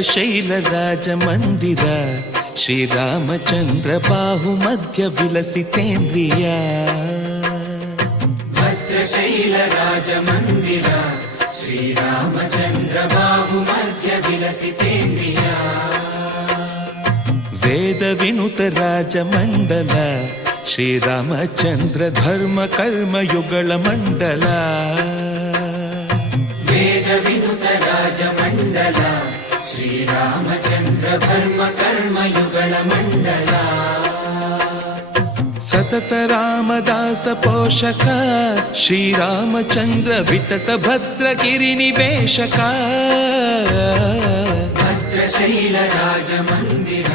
ಭದ್ರಶೈಲ ರಾಜ ಮಂದಿರ ಶ್ರೀರಾಮಚಂದ್ರ ಬಾಹು ಮಧ್ಯ ವಿಲಸಿತೇಂದ್ರಿಯ ಭದ್ರಶೈಲ ರಾಜ ಮಂದಿರ ಶ್ರೀರಾಮಚಂದ್ರ ಬಾಹು ಮಧ್ಯ ವಿಲಸಿತೇಂದ್ರಿಯ ವೇದ ವಿನುತ ರಾಜ ಮಂಡಲ ಶ್ರೀರಾಮಚಂದ್ರ ಧರ್ಮ ಕರ್ಮ ಯುಗಳ ಮಂಡಲ ವೇದ ವಿನುತ ರಾಜ ಮಂಡಲ ಶ್ರೀರಾಮಚಂದ್ರ ಧರ್ಮ ಕರ್ಮ ಯುಗಳ ಮಂಡಲ ಸತತ ರಾಮದಾಸ ಪೋಷಕ ಶ್ರೀರಾಮಚಂದ್ರ ವಿತತ ಭದ್ರಗಿರಿ ನಿವೇಶಕ ಭದ್ರಶೈಲ ರಾಜ ಮಂದಿರ